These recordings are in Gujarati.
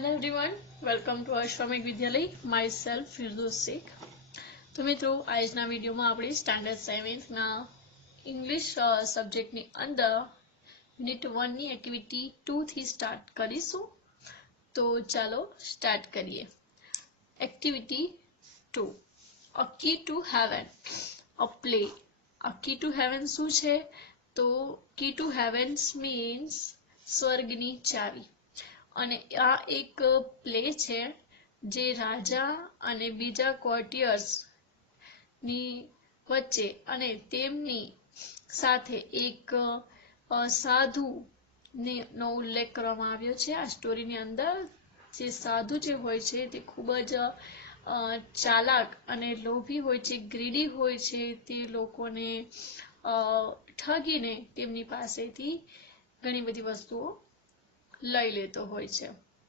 Hello everyone, welcome to Ashwamik Vidyalay. Myself Firdaus Sheikh. તો મિત્રો આજના વિડીયોમાં આપણે સ્ટાન્ડર્ડ 7th ના ઇંગ્લિશ સબ્જેક્ટની અંદર યુનિટ 1 ની એક્ટિવિટી 2 થી સ્ટાર્ટ કરીશું. તો ચાલો સ્ટાર્ટ કરીએ. Activity 2, A Key to Heaven, a play. A Key to Heaven શું છે? તો Key to Heavens means સ્વર્ગની ચાવી. અને આ એક પ્લે છે જે રાજા અને બીજા કોર્ટિયર્સ ની વચ્ચે અને તેમની સાથે એક સાધુ નો ઉલ્લેખ કરવામાં આવ્યો છે. આ સ્ટોરીની અંદર જે સાધુ જે હોય છે તે ખૂબ જ ચાલાક અને લોભી હોય છે, ગ્રીડી હોય છે. તે લોકોને ઠગીને તેમની પાસેથી ઘણી બધી વસ્તુઓ લઈ લેતો હોય છે.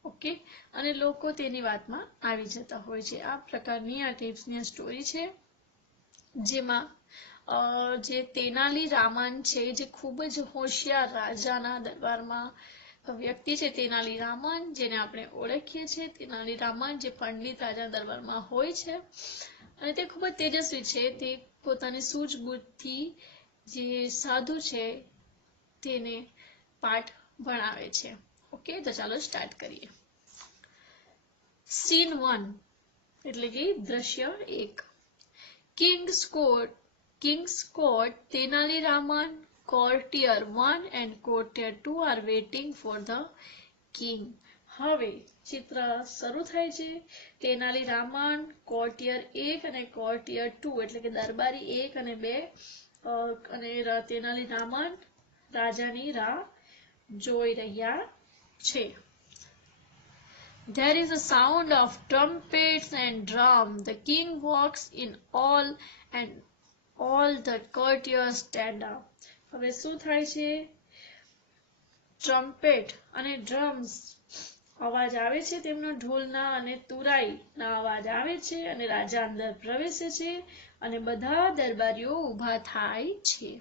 ઓકે, અને લોકો તેની વાતમાં આવી જતા હોય છે. આ પ્રકારની આ ટિપ્સની સ્ટોરી છે જેમાં જે તેનાલી રામન છે, જે ખૂબ જ હોશિયાર રાજાના દરબારમાં વ્યક્તિ છે. તેનાલી રામન, જેને આપણે ઓળખીએ છીએ તેનાલી રામન, જે પંડિત રાજાના દરબારમાં હોય છે અને તે ખૂબ જ તેજસ્વી છે. તે પોતાની સૂઝબૂઝથી જે સાધુ છે તેને પાઠ ભણાવે છે. ઓકે, તો ચાલો સ્ટાર્ટ કરીએ. સીન 1 એટલે કે દ્રશ્ય 1. Kings court, Tenali Raman, courtier 1 and courtier 2 are waiting for the king. હવે ચિત્ર શરૂ થાય છે. તેનાલી રામન, courtier 1 અને courtier 2 એટલે કે દરબારી 1 અને 2 અને તેનાલી રામન રાજાની રાહ જોઈ રહ્યા છે. There is a sound of trumpets and drum. The king walks in and all the courtiers stand up. હવે શું થાય છે? ટ્રમ્પેટ અને ડ્રમ્સ અવાજ આવે છે તેમનો ઢોલના, અને તુરાઈના અવાજ આવે છે અને રાજા અંદર પ્રવેશે છે અને બધા દરબારીઓ ઊભા થાય છે.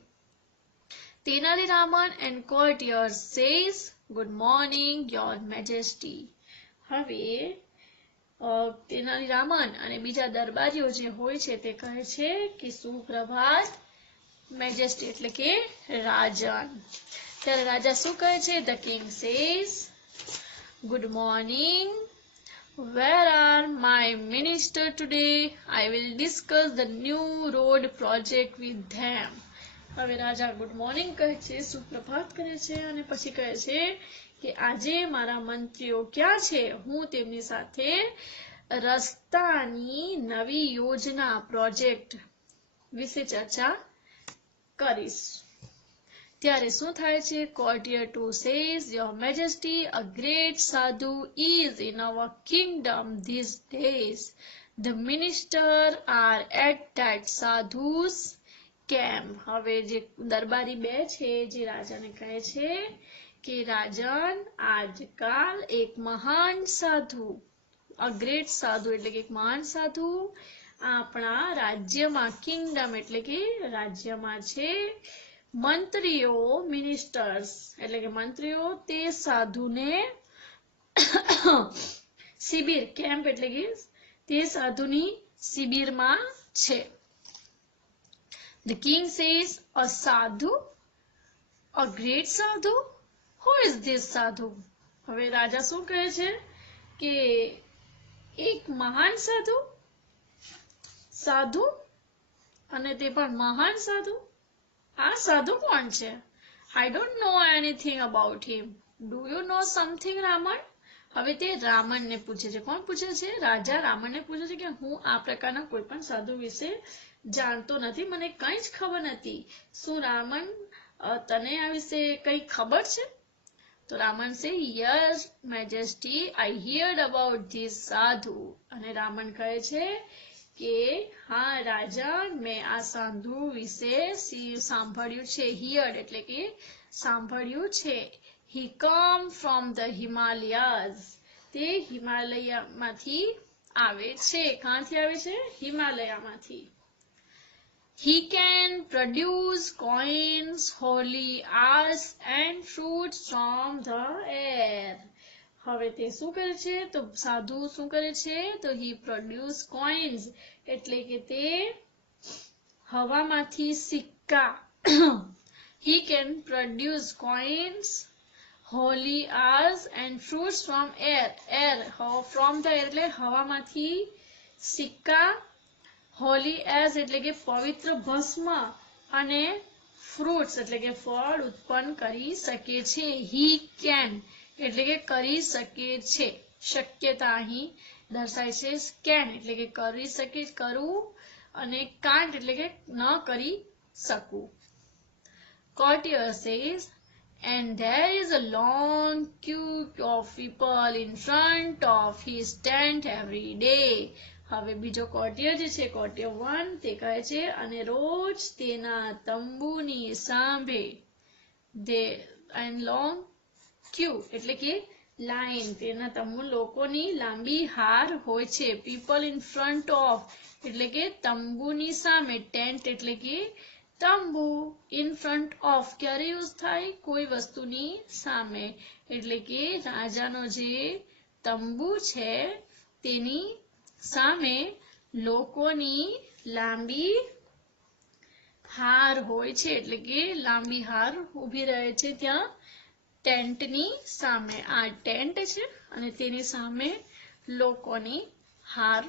Tenali Raman and courtiers says, "Good morning, your majesty." હવે તેનાલી રામન અને બીજા દરબારીઓ જે હોય છે તે કહે છે કે સુપ્રભાત મેજેસ્ટી એટલે કે રાજન. ત્યારે રાજા શું કહે છે? The king says, "Good morning. Where are my minister today? I will discuss the new road project with them." હવે રાજા ગુડ મોર્નિંગ કહે છે, સુપ્રભાત કરે છે અને પછી કહે છે કે આજે મારા મંત્રીઓ ક્યાં છે? હું તેમની સાથે રસ્તાની નવી યોજના પ્રોજેક્ટ વિશે ચર્ચા કરીશ. ત્યારે શું થાય છે? courtier 2 says, "Your majesty, a great sadhu is in our kingdom these days. The minister are at that sadhu's camp." હવે જે દરબારી 2 છે જે રાજાને કહે છે કે રાજન, આજકાલ એક મહાન સાધુ, અ ગ્રેટ સાધુ એટલે કે એક મહાન સાધુ આપણા રાજ્યમાં, કિંગડમ એટલે કે રાજ્યમાં છે. મંત્રીઓ, મિનિસ્ટર્સ એટલે કે મંત્રીઓ, તે સાધુને શિબિર, કેમ્પ એટલે કે તે સાધુની શિબિરમાં છે. The king says, "A sadhu? A great sadhu? Who is this sadhu?" હવે રાજા શું કહે છે કે એક મહાન સાધુ, સાધુ અને તે પણ મહાન સાધુ. આ સાધુ કોણ છે? I don't know anything about him. Do you know something, Raman? હવે તે રામનને પૂછે છે. કોણ પૂછે છે? રાજા રામનને પૂછે છે કે હું આ પ્રકારના કોઈ પણ સાધુ વિશે જાણતો નથી, મને કંઈ જ ખબર નથી. શું રામન, તને આ વિશે કંઈ ખબર છે? તો રામન સે, "Yes, majesty, I heard about this sadhu." અને રામન કહે છે કે હા રાજન, મેં આ સાધુ વિશે સાંભળ્યું છે. heard એટલે કે સાંભળ્યું છે. He come from the Himalayas. તે હિમાલયમાંથી આવે છે. ક્યાંથી આવે છે? હિમાલયમાંથી. He can produce coins, holy hours and fruits from the air. હવે તે શું કરે છે? તો સાધુ શું કરે છે? તો he produce coins, એટલે કે તે હવામાંથી સિક્કા he can produce coins, holy hours and fruits from from the air એટલે હવામાંથી સિક્કા, holy as એટલે કે પવિત્ર ભસ્મ અને fruits એટલે કે ફળ ઉત્પન્ન કરી શકે છે. he can એટલે કે કરી શકે છે. શક્યતા અહીં દર્શાય છે. can એટલે કે કરી શકે, કરવું, અને can't એટલે કે ન કરી શકવું. Courtier says, and there is a long queue of people in front of his tent every day. હવે બીજો courtier જે છે, courtier 1, તે કહે છે અને રોજ તેના તંબુની સામે and long queue એટલે કે લાઈન, તેના તંબુ લોકોની લાંબી હાર હોય છે. people in front of એટલે કે તંબુની સામે, ટેન્ટ એટલે કે તંબુ, in front of ક્યારે યુઝ થાય? કોઈ વસ્તુની સામે, એટલે કે રાજાનો જે તંબુ છે તેની સામે લોકોની લાંબી હાર હોય છે, એટલે કે લાંબી હાર ઊભી રહે છે ત્યાં ટેન્ટની સામે. આ ટેન્ટ છે અને તેની સામે લોકોની હાર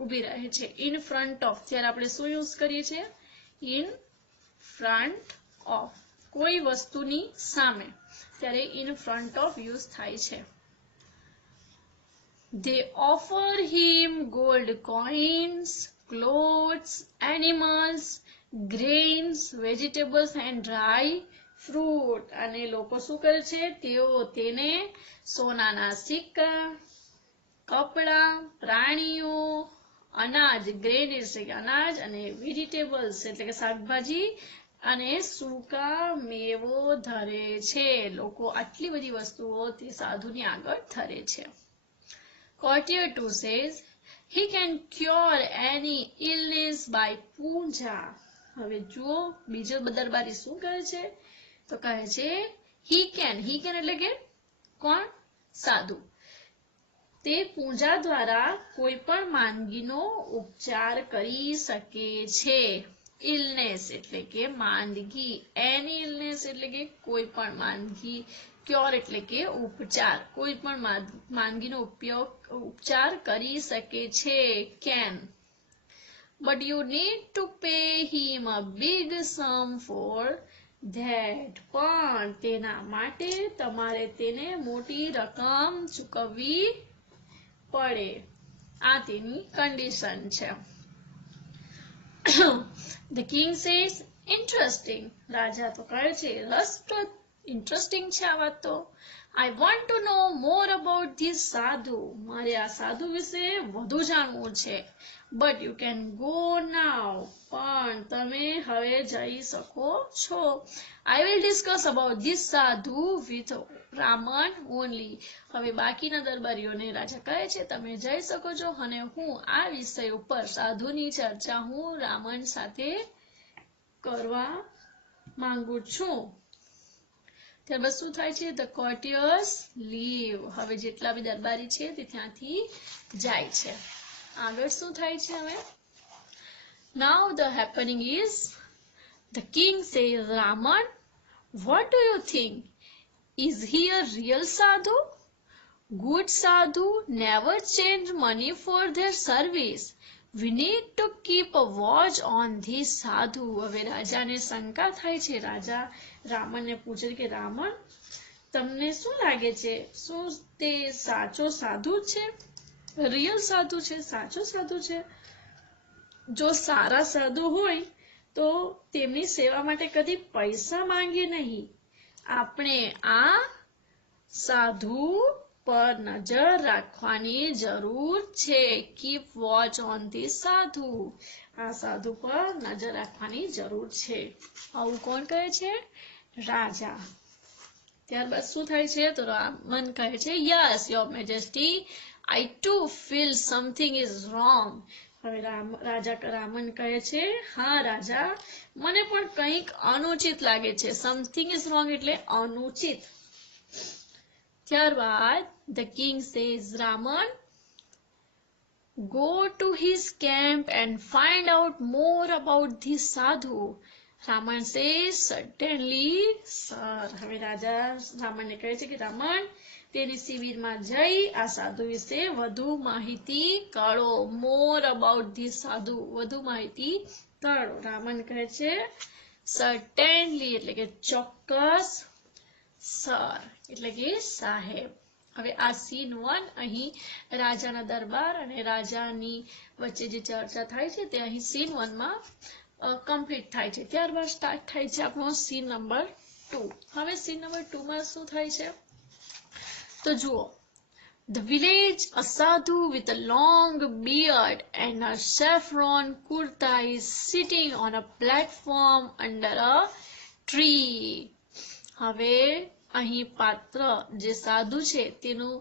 ઊભી રહે છે. in front of ત્યારે આપણે શું યુઝ કરીએ છીએ? in front of, કોઈ વસ્તુની સામે, ત્યારે in front of યુઝ થાય છે. they offer him gold coins, clothes, animals, grains, vegetables and dry fruit. અને લોકો શું કરે છે? તેઓ તેને સોનાના સિક્કા, કપડા, પ્રાણીઓ, અનાજ, ગ્રેન એટલે કે અનાજ, અને વેજીટેબલ્સ એટલે કે શાકભાજી અને સૂકા મેવો ધરે છે. લોકો આટલી બધી વસ્તુઓ તે સાધુની આગળ ધરે છે. Courtier 2 says, he can cure any illness by puja. હવે જુઓ બીજો દરબારી શું કહે છે? તો કહે છે he can એટલે કે કોણ? સાધુ. તે પૂજા દ્વારા કોઈ પણ માંદગીનો ઉપચાર કરી શકે છે. ઇલનેસ એટલે કે માંદગી, એની ઇલનેસ એટલે કે કોઈ પણ માંદગી, ક્યોર એટલે કે ઉપચાર, કોઈ પણ માંદગીનો ઉપચાર કરી શકે છે. can. But you need to pay him a big sum for that. પણ તેના માટે તમારે તેને મોટી રકમ ચૂકવવી પડે. આ તેની કન્ડિશન છે. The king says, interesting. રાજા તો કહે છે રસપ્રદ, ઇન્ટરેસ્ટિંગ છે આ વાત તો. I want to know more about this sadhu. મારે આ સાધુ વિશે વધુ જાણવું છે. But you can go now. પણ તમે હવે જઈ શકો છો. I will discuss about this sadhu with Raman only. હવે બાકીના દરબારીઓને રાજા કહે છે તમે જઈ શકો છો અને હું આ વિષય ઉપર સાધુની ચર્ચા હું રામન સાથે કરવા માંગુ છું. ત્યારબાદ શું થાય છે? The courtiers leave. હવે જેટલા બી દરબારી છે તે ત્યાંથી જાય છે. આગળ શું થાય છે હવે? Now the happening is, the king says, Raman, what do you think? Is he a real sadhu? Good sadhu never change money for their service. We need to keep a watch on this sadhu. હવે રાજાને શંકા થાય છે. રાજા રામનને પૂછે કે રામન, તમને શું લાગે છે? શું તે સાચો સાધુ છે? રિયલ સાધુ છે? સાચો સાધુ છે? જો સારા સાધુ હોય તો તેમની સેવા માટે કદી પૈસા માંગે નહીં. આપણે આ સાધુ પર નજર રાખવાની જરૂર છે. Keep watch on this sadhu. આ સાધુ પર નજર રાખવાની જરૂર છે. આવું કોણ કહે છે? રાજા. ત્યારબાદ શું થાય છે? તો રામન કહે છે yes, your majesty, I too feel something is wrong. હવે રાજા રામન કહે છે હા રાજા, મને પણ કંઈક અનુચિત લાગે છે. સમથિંગ ઇઝ રોંગ એટલે અનુચિત. ત્યારબાદ the king says, Raman, go to his camp and find out more about this sadhu. Raman says, certainly, sir. હવે રાજા રામણને કહે છે કે રામણ તેની શિબિરમાં જઈ આ સાધુ વિશે વધુ માહિતી કાઢો. more about this sadhu, વધુ માહિતી કાઢો. રામન કહે છે certainly એટલે કે ચોક્કસ, સર એટલે કે સાહેબ. હવે આ સીન 1 અહીં રાજાના દરબાર અને રાજાની વચ્ચે જે ચર્ચા થાય છે તે અહીં સીન 1 માં કમ્પ્લીટ થાય છે. ત્યારબાદ સ્ટાર્ટ થાય છે આપણો સીન નંબર 2. હવે સીન નંબર 2 માં શું થાય છે તો જુઓ. The village, a sadhu with a long beard and a saffron kurta is sitting on a platform under a tree. હવે અહીં પાત્ર જે સાધુ છે તેનું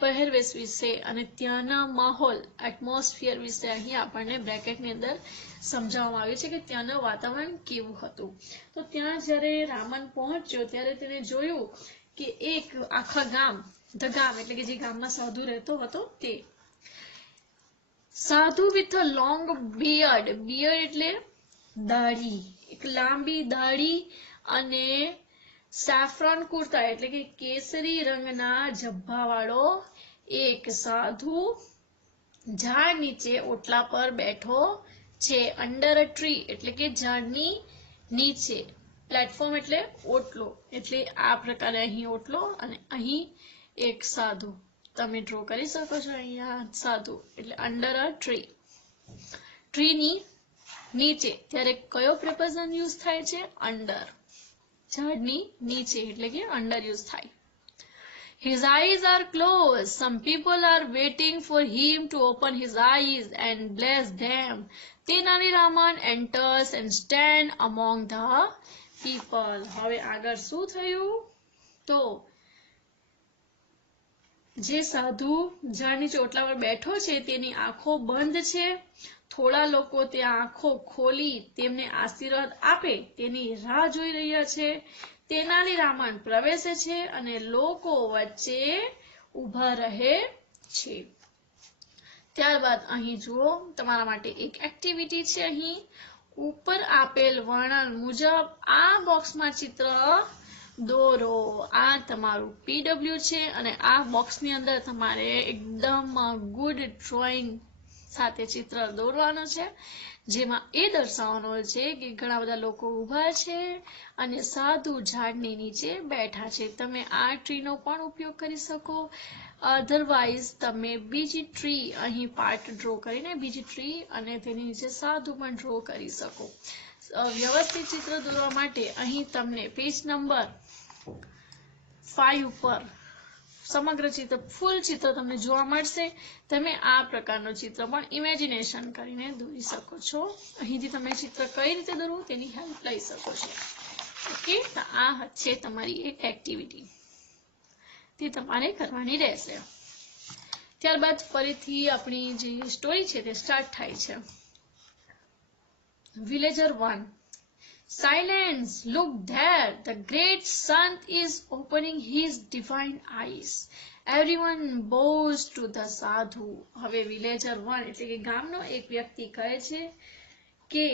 પહેરવેશ વિશે અને ત્યાંના માહોલ એટમોસ્ફિયર વિશે અહીં આપણને બ્રેકેટની અંદર સમજાવવામાં આવ્યું છે કે ત્યાંનું વાતાવરણ કેવું હતું. તો ત્યાં જ્યારે રામન પહોંચ્યો ત્યારે તેને જોયું કે એક આખા ગામ, ધ ગામ એટલે કે જે ગામમાં સાધુ રહેતો હતો તે સાધુ with a long beard, beard એટલે દાઢી, એક લાંબી દાઢી અને સેફ્રોન કુર્તા એટલે કે કેસરી રંગના જબ્બાવાળો એક સાધુ ઝાડ નીચે ઓટલા પર બેઠો છે. અંડર અ ટ્રી એટલે કે ઝાડની નીચે, પ્લેટફોર્મ એટલે ઓટલો, એટલે આ પ્રકારે અહીં ઓટલો અને અહીં એક સાધુ તમે ડ્રો કરી શકો છો. અહીંયા સાધુ એટલે અંડર અ ટ્રી, ટ્રીની નીચે. ત્યારે કયો પ્રિપોઝિશન યુઝ થાય છે? અંડર, ઝાડની નીચે એટલે કે અંડર યુઝ થાય. His eyes are closed. Some people are waiting for him to open his eyes and bless them. Tenali Raman enters and stand among the people. હવે આગળ શું થયું તો જે સાધુ ઝાડની ચોટલા પર બેઠો છે તેની આંખો બંધ છે. થોડા લોકો તે આંખો ખોલી તેમને આશીર્વાદ આપે તેની રાહ જોઈ રહ્યા છે. તેનાલી રામન પ્રવેશે છે અને લોકો વચ્ચે ઊભા રહે છે. ત્યારબાદ અહીં જુઓ, તમારા માટે એક એક્ટિવિટી છે. અહીં ઉપર આપેલ વર્ણન મુજબ આ બોક્સમાં ચિત્ર દોરો. આ તમારું PW છે અને આ બોક્સની અંદર તમારે એકદમ ગુડ ડ્રોઈંગ સાથે ચિત્ર દોરવાનો છે, જેમાં એ દર્શાવવાનો છે કે ઘણા બધા લોકો ઊભા છે અને સાધુ ઝાડની નીચે બેઠા છે. તમે આ ટ્રીનો પણ ઉપયોગ કરી શકો, અધરવાઇઝ તમે બીજી ટ્રી અહીં પાર્ટ ડ્રો કરીને બીજી ટ્રી અને તેની નીચે સાધુ પણ ડ્રો કરી શકો. વ્યવસ્થિત ચિત્ર દોરવા માટે અહીં તમને પેજ નંબર 5 ઉપર સમગ્ર ચિત્ર, ફૂલ ચિત્ર તમને જોવા મળશે. તમે આ પ્રકારનું ચિત્ર પણ ઇમેજિનેશન કરીને દોરી શકો છો. અહીંથી તમે ચિત્ર કઈ રીતે દોરવું તેની હેલ્પ લઈ શકો છો. ઓકે, તો આ છે તમારી એક એક્ટિવિટી, તે તમારે કરવાની રહેશે. ત્યારબાદ ફરીથી આપણી જે સ્ટોરી છે તે સ્ટાર્ટ થાય છે. Villager 1. Silence! Look there! The great Sant is opening his divine eyes. Everyone bows to the sadhu. હવે villager 1 એટલે કે ગામનો એક વ્યક્તિ કહે છે કે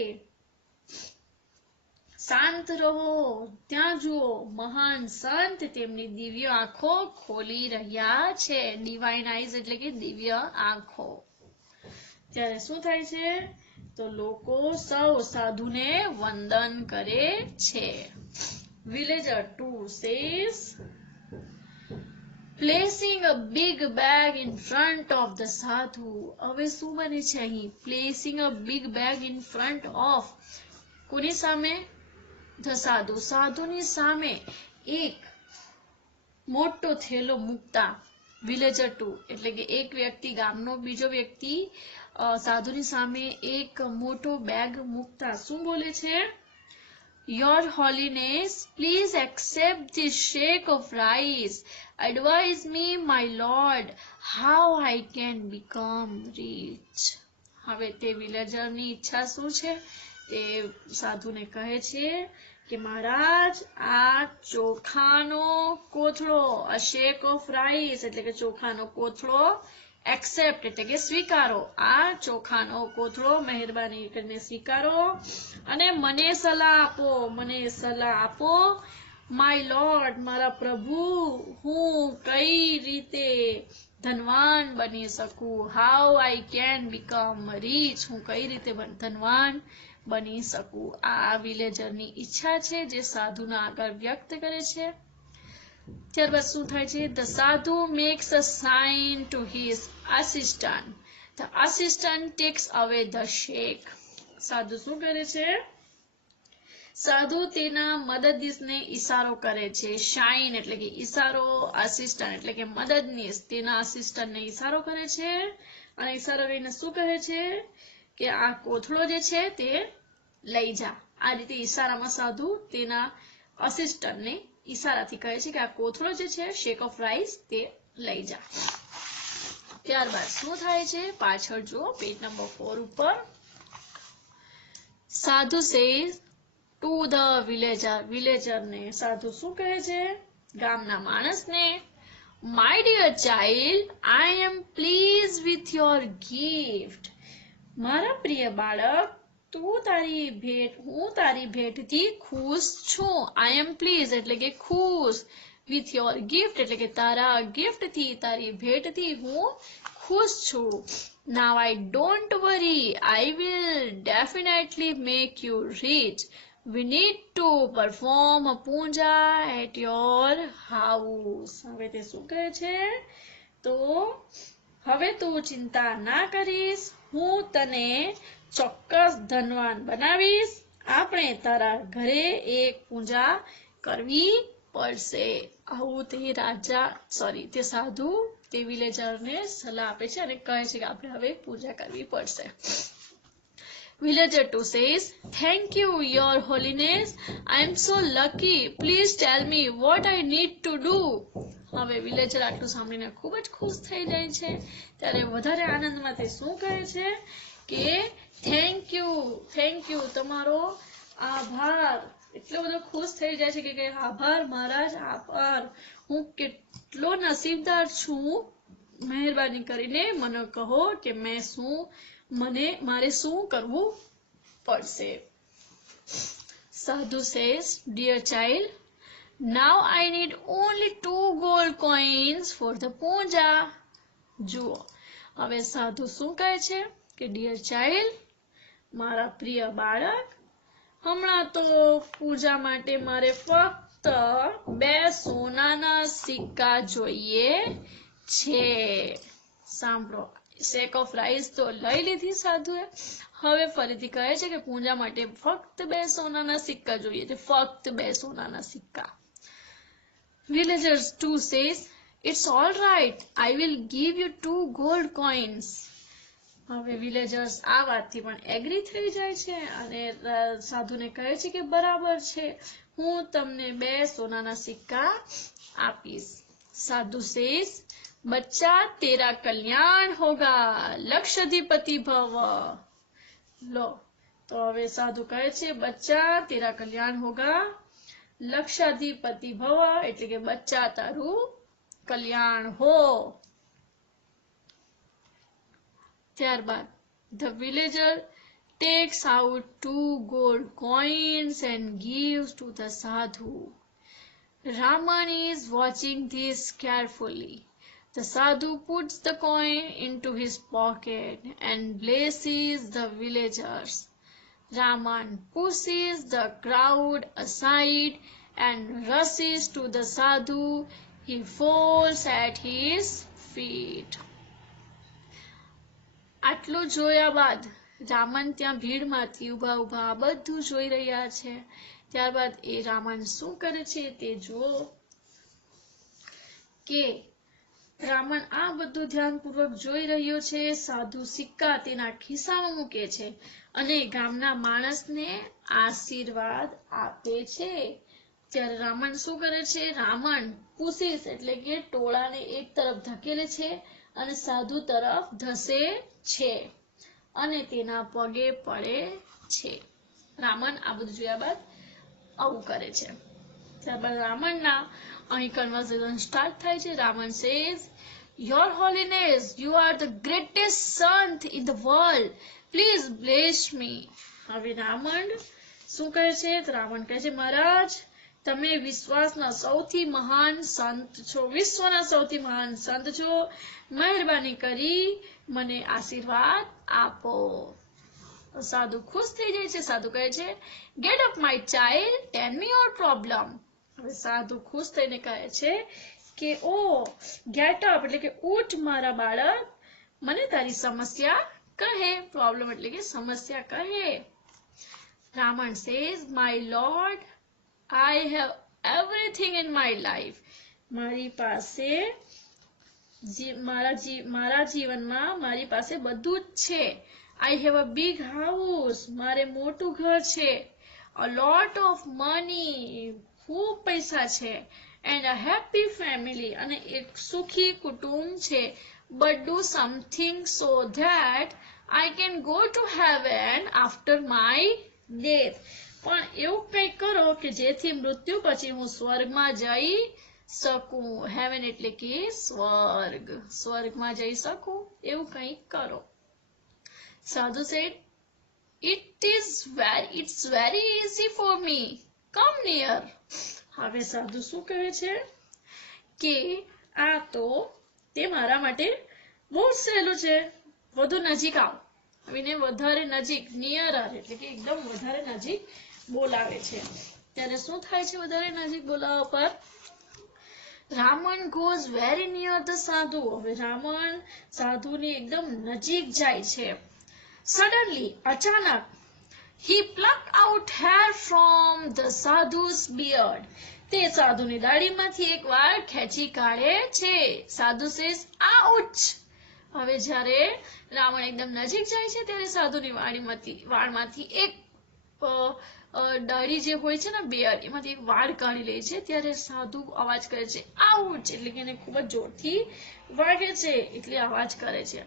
શાંત રહો, ત્યાં જુઓ, મહાન સંત તેમની દિવ્ય આંખો ખોલી રહ્યા છે. ડિવાઇન આઈઝ એટલે કે દિવ્ય આંખો. ત્યારે શું થાય છે તો લોકો સૌ સાધુને વંદન કરે છે. Villager 2 says, placing a big bag in front of the sadhu. હવે શું બને છે અહીં? placing a big bag in front of, કોની સામે? the sadhu. સાધુની સામે એક મોટો થેલો મૂકતા villager 2 એટલે કે એક વ્યક્તિ, ગામનો બીજો વ્યક્તિ સાધુની સામે એક મોટો બેગ મૂકતા શું બોલે છે? Your Holiness, please accept this shake of rice. Advise me, my Lord, how I can become rich. હવે તે વિલેજરની ઈચ્છા શું છે તે સાધુને કહે છે કે મહારાજ આ ચોખાનો કોથળો, a shake of rice એટલે કે ચોખાનો કોથળો, accept એટલે કે સ્વીકારો, આ ચોખાનો કોથળો મહેરબાની કરીને સ્વીકારો અને મને સલાહ આપો માય લોર્ડ, મારા પ્રભુ, હું કઈ રીતે ધનવાન બની શકું, how I can become rich, હું કઈ રીતે ધનવાન બની શકું. આ વિલેજરની ઈચ્છા છે જે સાધુના આગળ વ્યક્ત કરે છે. ત્યારબાદ શું થાય છે? The sadhu makes a sign to his assistant, the assistant takes away the shake. Sadhu શું કરે છે? સાધુ તેના મદદનીશને ઈશારો કરે છે. શાઇન એટલે કે ઈશારો, અસિસ્ટન્ટ એટલે કે મદદનીશ તેના અસિસ્ટન્ટને ઈશારો કરે છે અને ઈશારો કરીને શું કહે છે કે આ કોથળો જે છે તે લઈ જા. આ રીતે ઈશારામાં સાધુ તેના અસિસ્ટન્ટને ઈશારાથી કહે છે કે આ કોથળો જે છે શેક ઓફ રાઈસ તે લઈ જા. ત્યારબાદ શું થાય છે? પાછળ જુઓ પેજ નંબર 4 ઉપર. Sadhu says to the villager, વિલેજરને સાધુ શું કહે છે? ગામના માણસને, my dear child, I am pleased with your gift. મારા પ્રિય બાળક, હું તારી ભેટથી ખુશ છું. આઈ એમ પ્લીઝ એટલે કે ખુશ, વિથ યોર ગિફ્ટ એટલે કે તારા ગિફ્ટથી, તારી ભેટથી હું ખુશ છું. Now I don't worry, I will definitely make you rich. We need to perform a puja at your house. હવે તે શું કહે છે? તો હવે તું ચિંતા ના કરીશ, હું તને ચોક્કસ ધનવાન બનાવીશ. આપણે તારા ઘરે એક પૂજા કરવી પડશે. આવું તે સાધુ તે વિલેજરને સલાહ આપે છે અને કહે છે કે આપણે હવે પૂજા કરવી પડશે. Villager 2 says, thank you, your holiness. I am so lucky. Please tell me what I need to do. હવે વિલેજર આટલું સાંભળીને ખૂબ જ ખુશ થઈ જાય છે. ત્યારે વધારે આનંદમાં તે શું કહે છે કે થેન્ક યુ, તમારો આભાર. એટલો બધો ખુશ થઈ જાય છે કે આભાર મહારાજ, આભાર. હું કેટલો નસીબદાર છું. મહેરબાની કરીને મને કહો કે મારે શું કરવું પડશે. સાધુ says, dear child, now I need only 2 gold coins for the puja. જુઓ હવે સાધુ શું કહે છે કે ડિયર ચાઇલ્ડ, મારા પ્રિય બાળક, હમણાં તો પૂજા માટે મારે ફક્ત 2 સોનાના સિક્કા જોઈએ છે. સાંભળો, શેક ઓફ રાઈસ તો લઈ લીધી સાધુએ. હવે ફરીથી કહે છે કે પૂજા માટે ફક્ત 2 સોનાના સિક્કા જોઈએ છે, ફક્ત 2 સોનાના સિક્કા. Villager 2 says, it's all right, I will give you 2 gold coins. હવે વિલેજર્સ આ વાતથી પણ એગ્રી થઈ જાય છે અને સાધુને કહે છે કે બરાબર છે, હું તમને 2 સોનાના સિક્કા આપીશ. સાધુ says, बच्चा तेरा कल्याण होगा, लक्षाधिपति भव. लो तो હવે સાધુ કહે છે બચ્ચા તેરા કલ્યાણ હોગા, લક્ષાધિપતિ ભવ એટલે કે બચ્ચા તારું કલ્યાણ હો. ત્યારબાદ the villager takes out 2 gold coins and gives to the sadhu. Raman is watching this carefully. The sadhu puts the coin into his pocket and blesses the villagers. Raman pushes the crowd aside and rushes to the sadhu. He falls at his feet. આટલું જોયા બાદ રામન ત્યાં ભીડમાંથી ઊભા બધું જોઈ રહ્યા છે. ત્યારબાદ એ રામન શું કરે છે તે જુઓ કે રામન આ બધું ધ્યાનપૂર્વક જોઈ રહ્યો છે. સાધુ સિક્કા તેના ખિસ્સામાં મૂકે છે અને ગામના માણસને આશીર્વાદ આપે છે. ત્યારે રામન શું કરે છે? રામન પુશિસ એટલે કે ટોળાને એક તરફ ધકેલે છે અને સાધુ તરફ ધસે છે અને તેના પગે પડે છે. રામન આ બધું જોયા બાદ આવું કરે છે. ત્યારબાદ રાવણના અહીં કન્વર્સેશન સ્ટાર્ટ થાય છે. Ravan says, your holiness, you are the greatest saint in the world, please bless me. હવે રાવણ શું કહે છે? રાવણ કહે છે, મહારાજ તમે વિશ્વાસના સૌથી મહાન સંત છો, વિશ્વના સૌથી મહાન સંત છો, મહેરબાની કરી મને આશીર્વાદ આપો. સાધુ ખુશ થઈ જાય છે. સાધુ કહે છે, get up my child, tell me your problem. હવે સાધુ ખુશ થઈને કહે છે કે ઓ ગેટ અપ એટલે કે ઉઠ મારા બાળક, મને તારી સમસ્યા કહે. પ્રોબ્લેમ એટલે કે સમસ્યા કહે. Ravan says, my lord, I have everything in my life. મારી પાસે મારા જીવનમાં મારી પાસે બધું જ છે. I have a big house. મારે મોટું ઘર છે. A lot of money. ખૂબ પૈસા છે. And a happy family. અને એક સુખી કુટુંબ છે. But do something so that I can go to heaven after my death. પણ એવું કંઈક કરો કે જેથી મૃત્યુ પછી હું સ્વર્ગમાં જઈ શકું. હેવન એટલે કે સ્વર્ગ, સ્વર્ગમાં જઈ શકું એવું કંઈક કરો. સાધુ sad, it's very easy for me, come near. હવે સાધુ શું કહે છે કે આ તો તે મારા માટે બહુ સહેલું છે, વધુ નજીક આવ. એને વધારે નજીક, નિયરર એટલે કે એકદમ વધારે નજીક બોલાવે છે. ત્યારે શું થાય છે વધારે નજીક બોલાવવા પર? Ravan goes very near the સાધુ. હવે રાવણ સાધુની એકદમ નજીક જાય છે. Suddenly, અચાનક, he plucked out hair from the sadhu's beard. તે સાધુની દાઢીમાંથી એક વાળ ખેંચી કાઢે છે. સાધુ says, ouch. હવે જ્યારે રાવણ એકદમ નજીક જાય છે ત્યારે સાધુની વાળમાંથી એક દાઢી જે હોય છે ને બેર, એમાંથી એક વાળ કાઢી લે છે. ત્યારે સાધુ અવાજ કરે છે આઉચ એટલે કે એને ખૂબ જ જોરથી વાગે છે એટલે અવાજ કરે છે.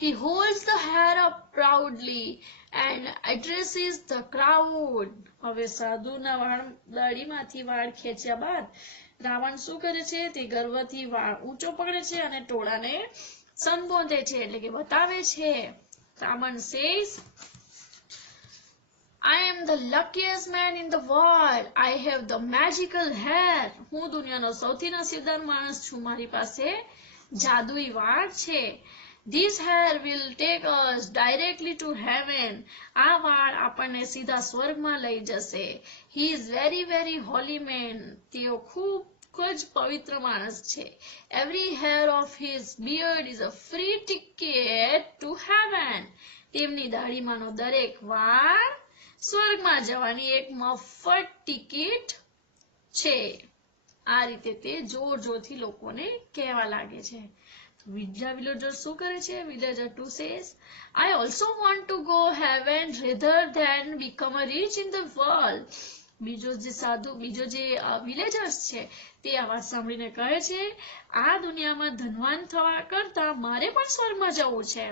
He holds the hair up proudly and addresses the crowd. હવે સાધુના દાઢીમાંથી વાળ ખેંચ્યા બાદ રાવણ શું કરે છે? તે ગર્વથી વાળ ઊંચો પકડે છે અને ટોળાને સંબોધે છે એટલે કે બતાવે છે. Ravan says, I am the luckiest man in the world. I have the magical hair. હું દુનિયાનો સૌથી નસીબદાર માણસ છું. મારી પાસે જાદુઈ વાળ છે. This hair will take us directly to heaven. આ વાળ આપણને સીધા સ્વર્ગમાં લઈ જશે. He is very very holy man. તેઓ ખૂબ જ પવિત્ર માણસ છે. Every hair of his beard is a free ticket to heaven. તેમની દાઢીમાંનો દરેક વાળ સ્વર્ગમાં જવાની એક મફત ટિકિટ છે. આ રીતે તે જોર જોરથી લોકોને કહેવા લાગે છે. બીજા વિલેજર શું કરે છે? Villager 2 says, I also want to go heaven rather than become a rich in the world. બીજો જે વિલેજર્સ છે તે આ વાત સાંભળીને કહે છે આ દુનિયામાં ધનવાન થવા કરતા મારે પણ સ્વર્ગમાં જવું છે.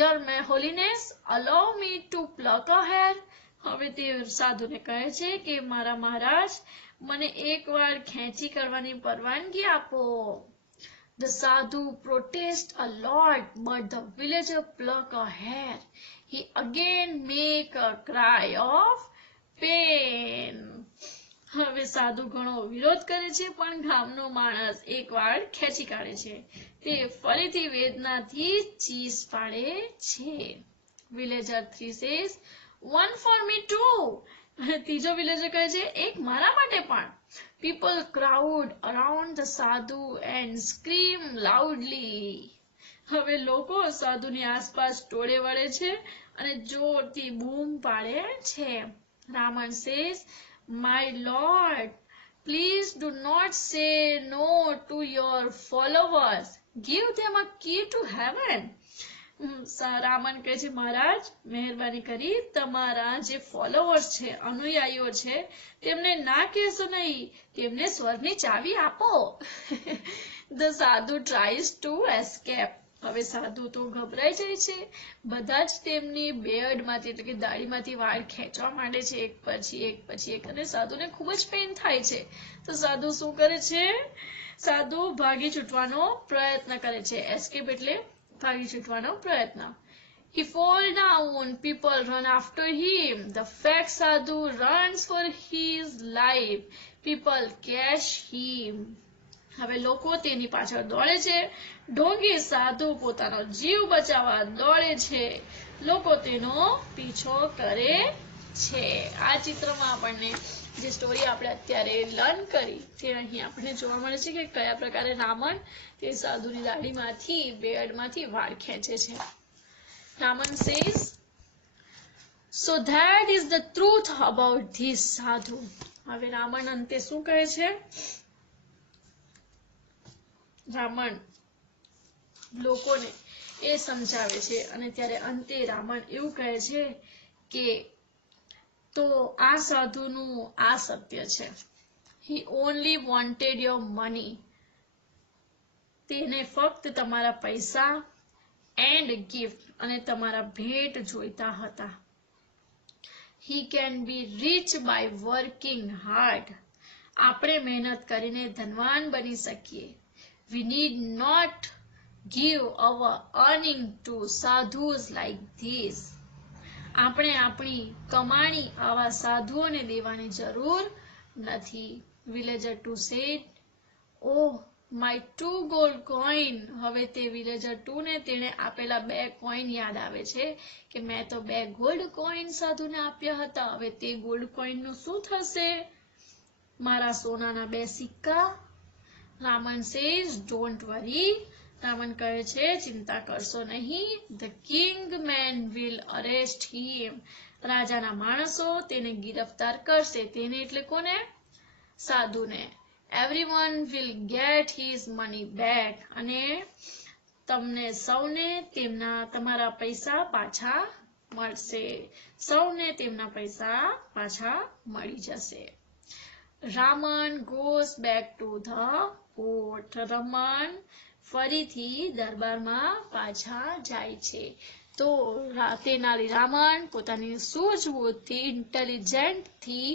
Your holiness, allow me to pluck a hair. હવે તે સાધુને કહે છે કે મારા મહારાજ મને એક વાળ ખેંચી કાઢવાની પરવાનગી આપો. The sadhu protests a lot, but the villager pluck a hair. He again make a cry of pain. હવે સાધુ ઘણો વિરોધ કરે છે પણ ગામનો માણસ એક વાળ ખેંચી કાઢે છે. તે ફરીથી વેદનાથી ચીસ પાડે છે. Villager 3 says, one for me too. ત્રીજો વિલેજર કહે છે એક મારા માટે પણ. People crowd around the sadhu and scream loudly. હવે લોકો સાધુની આસપાસ ટોળે વળે છે અને જોરથી બૂમ પાડે છે. Ravan says, my lord, please do not say no to your followers. Give them a key to heaven. Ravan કહે છે મહારાજ મહેરબાની કરી તમારા જે ફોલોવર્સ છે, અનુયાયીઓ છે, તેમને ના કહેશો નહીં, તેમને સ્વર્ગની ચાવી આપો. The sadhu tries to escape. હવે સાધુ તો ગભરાઈ જાય છે, બધા જ તેમની બેઅડમાંથી એટલે કે દાઢીમાંથી વાળ ખેંચવા માંડે છે એક પછી એક, અને સાધુને ખૂબ જ પેઇન થાય છે. તો સાધુ શું કરે છે? સાધુ ભાગી છૂટવાનો પ્રયત્ન કરે છે. એસ્કેપ એટલે ભાગી છૂટવાનો પ્રયત્ન. He fall down, people run after him. The fat sadhu runs for his life. People catch him. હવે લોકો તેની પાછળ દોડે છે. ઢોંગી સાધુ પોતાનો જીવ બચાવવા દોડે છે. લોકો તેનો પીછો કરે છે. આ ચિત્રમાં આપણને જે સ્ટોરી આપણે અત્યારે લર્ન કરી તે અહીં આપણને જોવા મળે છે કે કયા પ્રકારે રાવણ તે સાધુની દાઢીમાંથી બેઅડમાંથી વાળ ખેંચે છે. Raman says, so that is the truth about this sadhu. હવે રાવણ અંતે શું કહે છે? રાવણ લોકોને એ સમજાવે છે અને ત્યારે અંતે રાવણ એવું કહે છે કે તો આ સાધુનું આ સત્ય છે. He only wanted your money. તેને ફક્ત તમારા પૈસા and gift અને તમારા ભેટ જોઈતા હતા. He can be rich by working hard. આપણે મહેનત કરીને ધનવાન બની શકીએ. We need not give our earning to sadhus like this. આપણે આપણી કમાણી આવા સાધુઓને દેવાની જરૂર નથી. Villager 2 said, oh my 2 gold coin. હવે તે વિલેજર 2 ને તેણે આપેલા 2 કોઈન યાદ આવે છે કે મેં તો 2 ગોલ્ડ કોઈન સાધુને આપ્યા હતા. હવે તે ગોલ્ડ કોઈનનું શું થશે? મારા સોનાના 2 સિક્કા. Raman says don't worry. Ravan કહે છે ચિંતા કરશો નહીં. The king man will arrest him. રાજાના માણસો તેને ગિરફતાર કરશે. તેને એટલે કોને? સાધુને. Everyone will get his money back. અને તમને સૌને તમારા પૈસા પાછા મળશે. સૌને તેમના પૈસા પાછા મળી જશે. Raman goes back to the court. રમણ ફરીથી દરબારમાં પાછા જાય છે. તો તેનાલી રાવણ પોતાની સૂઝબૂછથી ઇન્ટેલિજન્ટથી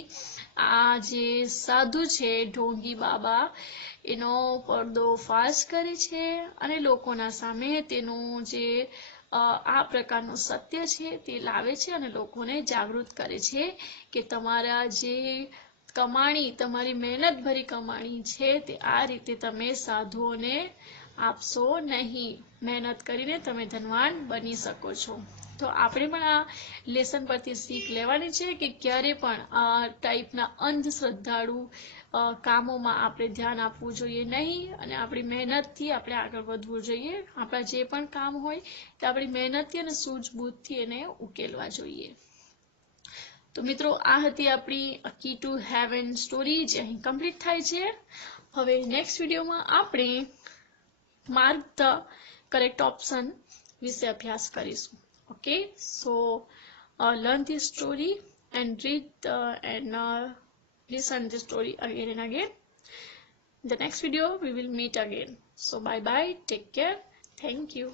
આ જે સાધુ છે ઢોંગી બાબા એનો પડદો ફાશ કરે છે અને લોકોના સામે તેનું જે આ પ્રકારનું સત્ય છે તે લાવે છે અને લોકોને જાગૃત કરે છે કે તમારા જે કમાણી તમારી મહેનત ભરી કમાણી છે તે આ રીતે તમે સાધુઓને આપશો નહીં. મહેનત કરીને તમે ધનવાન બની શકો છો. તો આપણે પણ આ લેસન પરથી શીખ લેવાની છે કે ક્યારે પણ આ ટાઈપના અંધશ્રદ્ધાળુ કામોમાં આપણે ધ્યાન આપવું જોઈએ નહીં અને આપણી મહેનતથી આપણે આગળ વધવું જોઈએ. આપણા જે પણ કામ હોય તે આપણી મહેનતથી અને સૂઝબૂછથી એને ઉકેલવા જોઈએ. તો મિત્રો આ હતી આપણી કી ટુ હેવન સ્ટોરી જે અહીં કમ્પ્લીટ થાય છે. હવે નેક્સ્ટ વિડીયોમાં આપણે માર્ક ધ કરેક્ટ ઓપ્શન વિશે અભ્યાસ કરીશું. Okay, so learn this story and read and listen the story again and again. The next video we will meet again. So bye bye, take care, thank you.